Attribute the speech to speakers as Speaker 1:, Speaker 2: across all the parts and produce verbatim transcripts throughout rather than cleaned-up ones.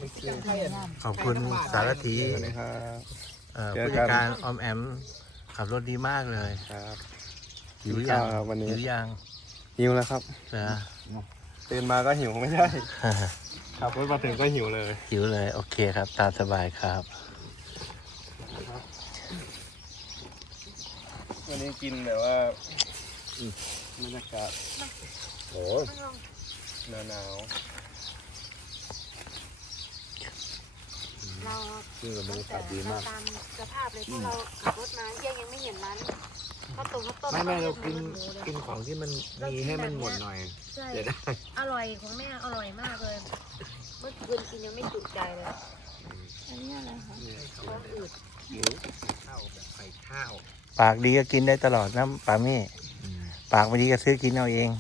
Speaker 1: ขอบคุณสารถีผู้จัดการออมแอมขับรถดีมากเลย
Speaker 2: ครับ
Speaker 1: หิวยัง
Speaker 2: วันนี้
Speaker 1: หิวยัง
Speaker 2: หิวแล้วครับ
Speaker 1: นะ
Speaker 2: ตื่นมาก็หิวไม่ได้ขับรถมาถึงก็หิวเลย
Speaker 1: หิวเลยโอเคครับตามสบายครับ
Speaker 2: วันนี้กินแบบว่าบรรยากาศโอ้หนาวหนาว
Speaker 3: เราคือมันอากาศดีมากตามสภาพเลยที่เราขับรถมาเที่ยงยังไม่เห็นร้านข้าวต้มข้าวต้ม
Speaker 4: ไม่ไม่เรากินกินของที่มันมีให้มันหมดหน่อยเดี๋ยวได้
Speaker 3: อร่อยของแม่อร่อยมากเลยเมื่อคืนกินยังไม่จุใจเลยอันนี้อะไรคะท้องอืด
Speaker 4: ข้าวแบบไข่ข้าว
Speaker 1: ปากดีก็กินได้ตลอดนะปามี่ปากไม่ดีก็ซื้อกินเอาเอง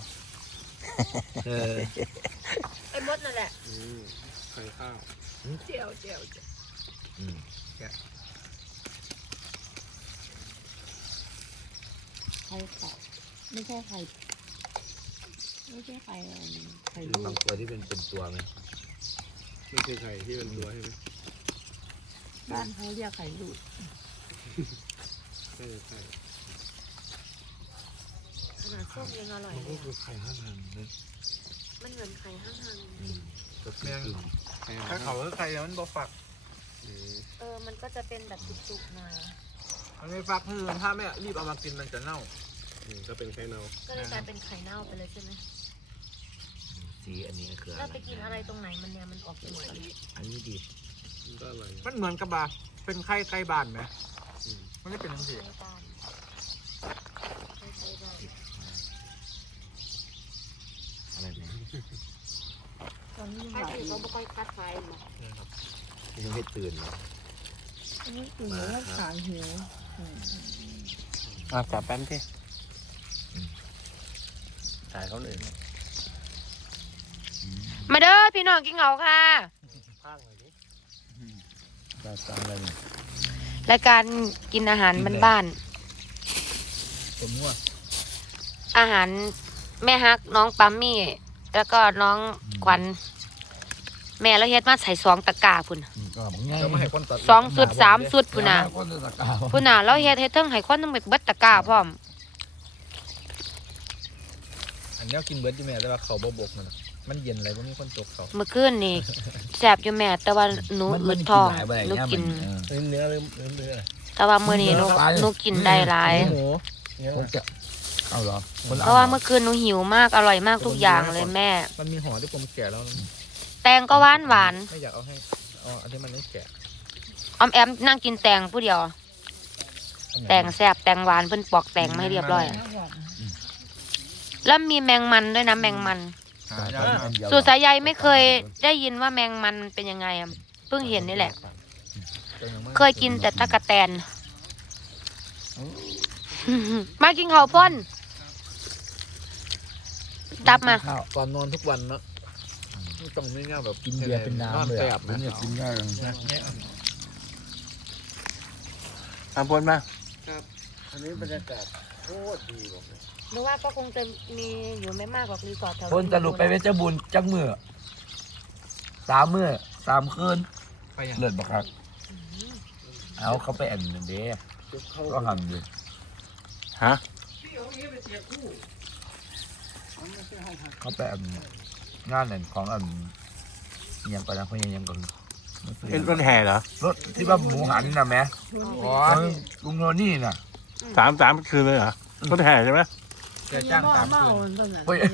Speaker 3: ไอ้มดนั่นแหละ
Speaker 2: ไข่ข้าว
Speaker 4: เจียวเจียวเจียว
Speaker 3: ไข่ขาวไม่ใช่ไข่ไม่ใช่ไข่ไข่ลูก
Speaker 4: บางตัวที่เป็นเป็นตัวไหม
Speaker 2: ไม่ใช่ไข่ที่เป็นตัวใช่ไหม
Speaker 3: บ้านเขาเรียกไข่ลูก
Speaker 2: ใช่ไข่
Speaker 3: ขนาดส้มยังอร่อยเลย
Speaker 4: ก็คือไข่ห้างหันเลย
Speaker 3: มันเหมือนไข่ห้างหัน
Speaker 4: ก็แม่ง
Speaker 2: ถ้าเขาไข่มันบ่ฝัก
Speaker 3: เออมันก็จะเป็นแบบจุกๆหน่อย
Speaker 4: มันไม่ฟักคือถ้าไม่รีบเอามากินมันจะเน่า
Speaker 2: ก็เป็นไข่เน่า
Speaker 3: ก็เลยกลายเป็นไข่เน่าไปเลยใช่ไหม
Speaker 4: สีอันนี้คือ
Speaker 3: แล้วไปกินอะไรตรงไหนมันเนี่ยมันออกเป็นอะไร
Speaker 4: อันนี้ดี
Speaker 2: มันก็อร่อย
Speaker 4: มันเหมือนกับบาเป็นไข่ไก่บานไหมมันไม่เป็นทั้งสี่อะไรเนี่ย
Speaker 3: ตอนนี้ยังเขาไม่ค่อยคัดไฟมา
Speaker 4: ยังไม่ตื่นเลย
Speaker 3: ไม่ตื่นแล้วขาหิว
Speaker 1: อ่ะจับแป๊บที่ถ่ายเขาเลย
Speaker 3: มาเด้อพี่น้องกินเหงาค่ะรายการกินอาหารบ้านๆอาหารแม่ฮักน้องปั๊มมี่แล้วก็น้องขวัญแม่แล้วเฮ็ดมาใส่สองตะกร้าพุ่นสองสุดสามสุดพุ่นน่ะพุ่นน่ะแล้วเฮ็ดเฮ็ดทั้งให้คนทั้งเบิดตะกร้าพร้อม
Speaker 4: อันนี้กินเบิร์ดที่แม่แต่ว่าเขาบบกมันมันเย็นอะไรพวกนี้คนตกเขา
Speaker 3: เมื่อคืนนี่แซ่บอยู่แม่แต่ว่าหนูอึดท้องหนูกิน
Speaker 2: เนื้อเนื้อเนื้อ
Speaker 3: แต่ว่ามื้อนี้หนูหนูกินได้หลาย
Speaker 4: เอาเหรอ
Speaker 3: เพราะว่าเมื่อคืนหนูหิวมากอร่อยมากทุกอย่างเลยแม่
Speaker 4: มันมีห่อที่ผมแกะแล้ว
Speaker 3: แตงก็หวานหวาน
Speaker 4: ไม่อยากเอาให้เอาอันที่มันไม่แกะ
Speaker 3: ออมแอมนั่งกินแตงผู้เดียวแตงแซ่บแตงหวานเพิ่นปอกแตงไม่เรียบร้อยแล้วมีแมงมันด้วยนะแมงมันสูตรสายใยไม่เคยได้ยินว่าแมงมันเป็นยังไงอ่ะเพิ่งเห็นนี่แหละเคยกินแต่ตะกะแตนมากินข้าวพ่นตับมา
Speaker 4: ก่อนนอนทุกวันเนาะต้องไม่ง่ายแบบ
Speaker 1: กินเบียร์เป็นน้ำเลยอ่ะมันเนี่ยกินง่ายทำพ่นมา
Speaker 2: ครับอันนี้บรรยากาศโคตรดีบอกเลย
Speaker 3: นึกว่าก็คงจะมีอยู่ไม่มากกว่ารีสอร์ทแถว
Speaker 4: พ่นสรุปไปเวชบุญจังมือสามมือสามคืนเลิศบักครับเอาเขาไปแอนเดย์ก็หันดิ
Speaker 1: ฮะ
Speaker 4: เขาไปอันงานนั่นของอันยังก่อนนะเขายังยังก่อน
Speaker 1: เป็นรถแห่เหรอ
Speaker 4: รถที่ว่าหมูหันน่ะแม่อ๋อลุงโนนี่น่ะ
Speaker 1: สามสามคืนเลยเหรอรถแห่ใช่ไหม
Speaker 4: แกจ้างสามคืนเฮ้ย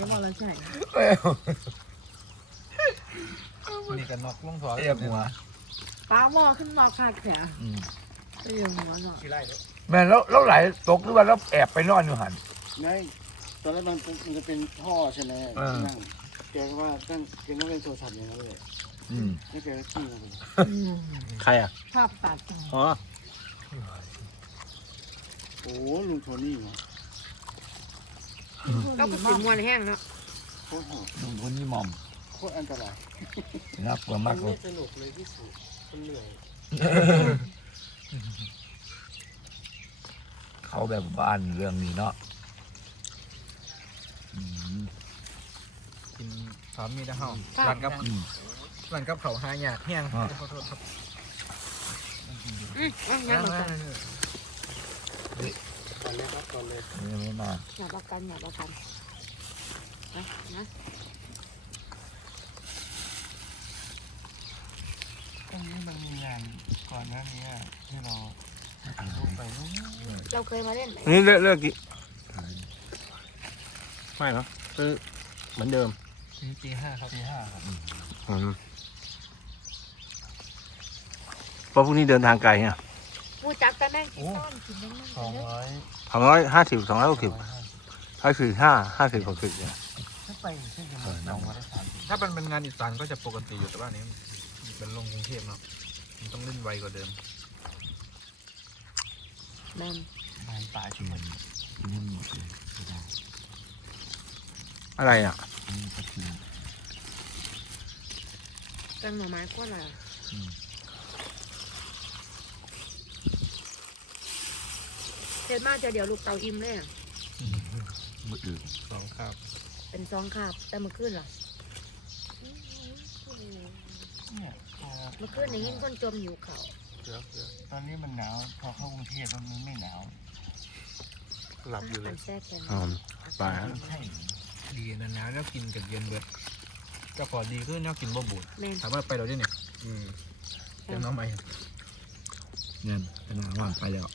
Speaker 4: นี่กันนกลุงถอยเอียบหัว
Speaker 3: ป้าหม้อขึ้นมาขาดแขนเอียบหัวหน่อย
Speaker 4: แม่แล้วแล้วไหลตกหรือว่าแล้วแอบไปนอนอยู่หัน
Speaker 2: ไม่ตอนแรกมันมันจะเป็นท่อใช่ไหมนั่งแกก็ว่าตั้งแกก็เป็นโทรศัพท์อย่างนั้นเลยอืมให้แกก็ขี้มาเลย
Speaker 1: ใครอ่ะ
Speaker 3: ภาพตัด
Speaker 1: อ๋อ
Speaker 2: โอ้ลุงโทนี่เหรอ
Speaker 3: ก็คือสีมวนแห้งเนาะ
Speaker 2: โคตรหอม
Speaker 4: ลุงโทนี่หม่อม
Speaker 2: โคตรอันตราย
Speaker 4: น่ากลัวมากเลย
Speaker 2: สนุกเลยที่สุดมันเหนื่อย
Speaker 4: เขาแบบบ้านเรื่องนี้เนาะกินสามีนะเฮาร้านกับ
Speaker 5: หลังกับเขาหายากแห้งขอโทษครับ
Speaker 3: อืมอ่ะอย่าบอกกัน
Speaker 2: ก่อนเลยครับก่อนเลย
Speaker 4: ไม่มา
Speaker 3: อย่าบอกกันอย่าบอกกันนะนะ
Speaker 2: ตรงนี้มันมีงานก่อนหน้านี้ที่เราลูกไปนู่น
Speaker 3: เราเคยมาเล่นไหม
Speaker 1: นี่เลิกเลิกกี่ไม่เนาะคือเหมือนเดิม
Speaker 2: ปีห้าครับปีห้าครับ
Speaker 1: อืมเพราะพรุ่งนี้เดินทางไกลเนี่ย
Speaker 3: มูจักแต่แม่งกินต้อนกินแม่งมัน
Speaker 2: สอง
Speaker 3: เยอะ
Speaker 2: ร้อย
Speaker 1: สองร้อยห้าสิบสองร้อยหกสิบห้าสิบห้าห้าสิบหกสิบเนี่ย
Speaker 2: ถ้าไปที่จะมาสองร้อยสามสิบ
Speaker 5: ถ้าเป็นเป็นงานอีสานก็จะปกติอยู่แต่ว่าอันนี้เป็นลงกรุงเทพเนาะมันต้องเล่นไวกว่าเดิม
Speaker 3: แม่น
Speaker 2: บานปลายชุมน
Speaker 4: นี่หมดเลย
Speaker 1: อะไรอ่ะ
Speaker 4: นี่ก็คือ
Speaker 3: กันหน่อไม้ก็อะไรเห็นมากจะเดี๋ยวลูกเตาอิ่มเลยอะ
Speaker 4: มืออื่น
Speaker 5: สองครับ
Speaker 3: เป็นซองคาบแต่เมื่อคืนเหรอ
Speaker 2: เนี่ยพอ
Speaker 3: เมื่อคืนในยิ่งคนจมอยู่เขา
Speaker 2: ตอนนี้มันหนาวพอเข้ากรุงเทพมันไม่หนาว
Speaker 5: หลับอยู่เลย
Speaker 3: แทรกแทน
Speaker 1: อืมปลา
Speaker 2: ใช่
Speaker 5: ดีนะนะแล้วกินกับเย็นเบิดก็พอดีขึ้นแล้วกินบ่บูด
Speaker 3: แม่น
Speaker 5: ถามว่าไปเราได้เนี่ยอืมเป็นน้องใหม่
Speaker 4: เนี่ยเป็นหางว่างไปแล้ว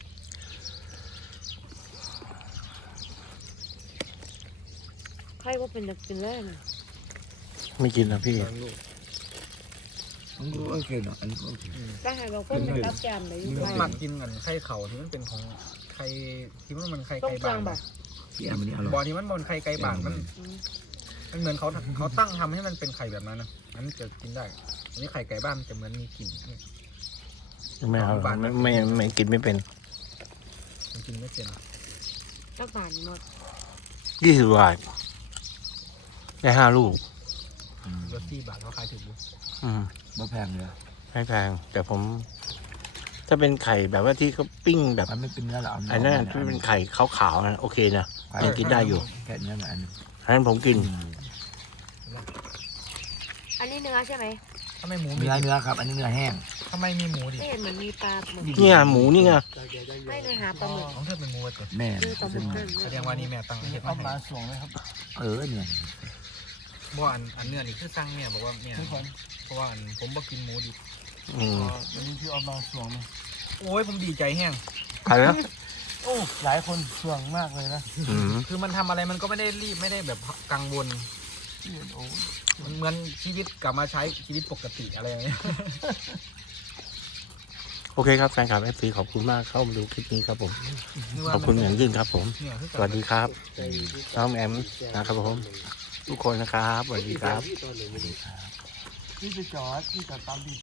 Speaker 3: ใครว่าเป็นจะกินแล้วนะ
Speaker 1: ไม่กินนะพี่
Speaker 4: ต้องรู้โอเคเนาะอันนี้ก็โอเค
Speaker 3: ถ้าหากเราคนมันรับแกมเลยอยู่
Speaker 5: ผม
Speaker 3: ไกล
Speaker 5: หมักกินกันไข่เข่าที่มันเป็นของไข่ที่มันมันไข่
Speaker 3: ต้อง
Speaker 5: ไก่
Speaker 3: กลา
Speaker 5: บาง น
Speaker 3: แบบ
Speaker 4: พี่แอมอันนี้อร่
Speaker 5: บอ
Speaker 4: อย
Speaker 5: ที่มันบนไข่ไก่บานมัน
Speaker 3: อืม
Speaker 5: มันเหมือนเขาเขาตั้งทำให้มันเป็นไข่แบบนั้นนะอันนี้จะกินได้อันนี้ไข่ไก่บ้านมันจะเหมือนมีกลิ่น
Speaker 1: ไม่เอาไม่ไม่ไม่กินไม่เป็น
Speaker 5: มันกินไม่เป็น
Speaker 3: ต้องผ่านหมด
Speaker 1: ยี่สิบบาทได้ห้าลูก
Speaker 4: อืม
Speaker 5: รสที่บาทเขาขายถูกดู
Speaker 1: อืม
Speaker 4: บ่แพงเลย
Speaker 1: ไม่แพงแต่ผม ถ้าเป็นไข่แบบว่าที่เขาปิ้งแบบ
Speaker 4: มันไม่เป็นเนื้อหรอก
Speaker 1: อันนั้นที่เป็นไข่ขาวๆนะโอเคนะยังกินได้อยู่
Speaker 4: แค่เนื้อหน่อยอันนึง
Speaker 1: อันนั้นผมกิน
Speaker 3: อันนี้เนื้อใช่ไหม
Speaker 5: ถ้าไม่หมูมี
Speaker 4: เนื้อเนื้อครับ อันนี้เนื้อแห้ง
Speaker 5: ถ้าไม่มีหมูดิ
Speaker 3: ไม่เห็นเหมือนมีปลาหมึก
Speaker 1: เนี่ยหมูนี่ไง
Speaker 3: ไม่เลยหาปลาหมึก
Speaker 5: ของเธอเป็นหมูเกิด
Speaker 4: แม่
Speaker 3: คือปลาหมึกนั่น
Speaker 5: แสดงว่านี่แม่ตั้งเห็ด
Speaker 2: เอา
Speaker 5: มา
Speaker 2: มา
Speaker 5: ให้
Speaker 2: สวงเลยครับ
Speaker 4: เออเนี่ย
Speaker 5: บ่อันอันเนื้อนี่คือสั่งเนี่ยบอกว่าเนี่ย
Speaker 2: ทุกคน
Speaker 5: เพราะว่าอันผมบ่กินหมูดิบ
Speaker 1: อืม
Speaker 2: วันนี้พี่เอามาสวงไหม
Speaker 5: โอ้ยผมดีใจแห้ง
Speaker 1: ใครนะ
Speaker 2: โอ้หลายคนสวงมากเลยนะ
Speaker 1: อืม
Speaker 5: คือมันทำอะไรมันก็ไม่ได้รีบไม่ได้แบบกังวล
Speaker 2: โอ้
Speaker 5: มันเหมือนชีวิตกลับมาใช้ชีวิตปกติอะไรอย่างเงี้ย
Speaker 1: โอเคครับแฟนคลับเอฟซีขอบคุณมากเข้ามาดูคลิปนี้ครับผม
Speaker 5: นึกว่า
Speaker 1: ขอบคุณอย่างยิ่งครับผม
Speaker 5: เนี่ยคือ
Speaker 1: สวัสดีครับน้องแอมนะครับผม ทุกคนนะครับสวัสดีครับ
Speaker 2: พี่ไปจอดพี่จอดตามที่